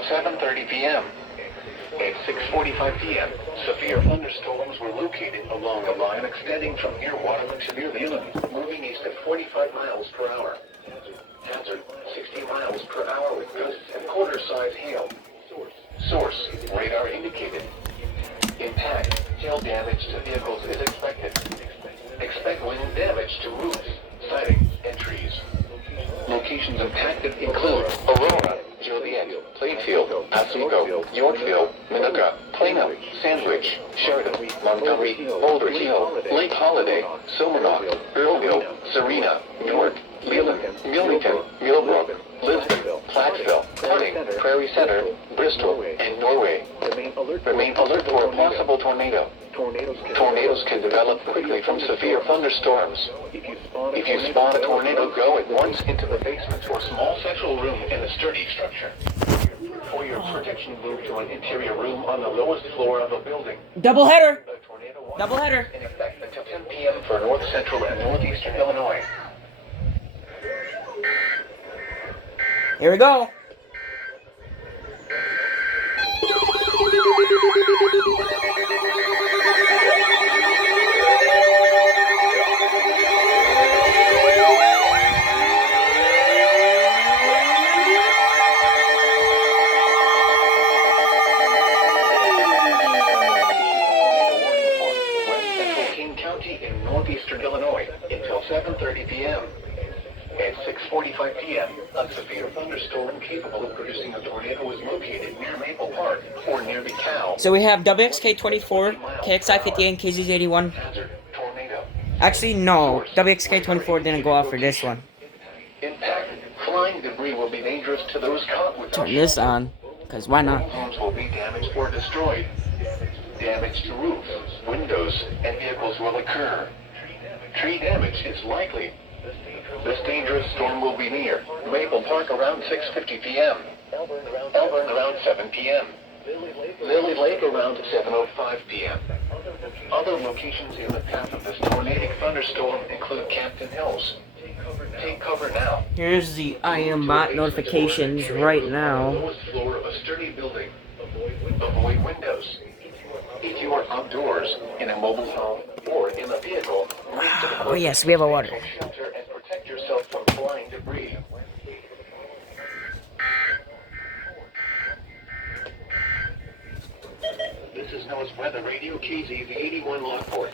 until 7:30 p.m. At 6:45 p.m., severe thunderstorms were located along a line extending from near Waterloo to near the Inlet, moving east at 45 miles per hour. Hazard, 60 miles per hour with gusts and quarter-size hail. Source, radar indicated. Impact, hail damage to vehicles is expected. Expect wind damage to roofs, siding, and trees. Locations impacted include Aurora, Joliet, Plainfield, Oswego, Yorkville, Minooka, Plano, Sandwich, Sheridan, Montgomery, Boulder Hill, Lake Holiday, Somernock, Earlville, Serena, Newark, Leland, Millington, Millbrook, Lisbon, Platteville, Hunting, Prairie Center, Bristol, and Norway. Remain alert for a possible tornado. Tornadoes can develop quickly from severe thunderstorms. If you spot a tornado, go at once into the basement or small central room in a sturdy structure. For your protection, move to an interior room on the lowest floor of a building. Double header. Double header. In effect until 10 p.m. for north central and northeastern Illinois. Here we go. In northeastern Illinois until 7:30 p.m. At 6:45 p.m., a severe thunderstorm capable of producing a tornado was located near Maple Park or near the Cow. So we have WXK-24, KXI-58, and KZ-81. Actually, no. WXK-24 didn't go off for this one. Impact, flying debris will be dangerous to those caught with Turn this on, because why not? homes will be damaged or destroyed. Damage to roofs, windows, and vehicles will occur. Tree damage is likely. This dangerous storm will be near Maple Park around 6:50 p.m. Elburn around 7 p.m. Lily Lake around 7:05 p.m. Other locations in the path of this tornadic thunderstorm include Campton Hills. Take cover now. Here's the IMBot notifications right now. Lowest floor of a sturdy building. Avoid windows. If you are outdoors, in a mobile home, or in a vehicle, Oh yes, we have a water. shelter and protect yourself from flying debris. This is NOAA's Weather Radio, KZ 81 Lockport.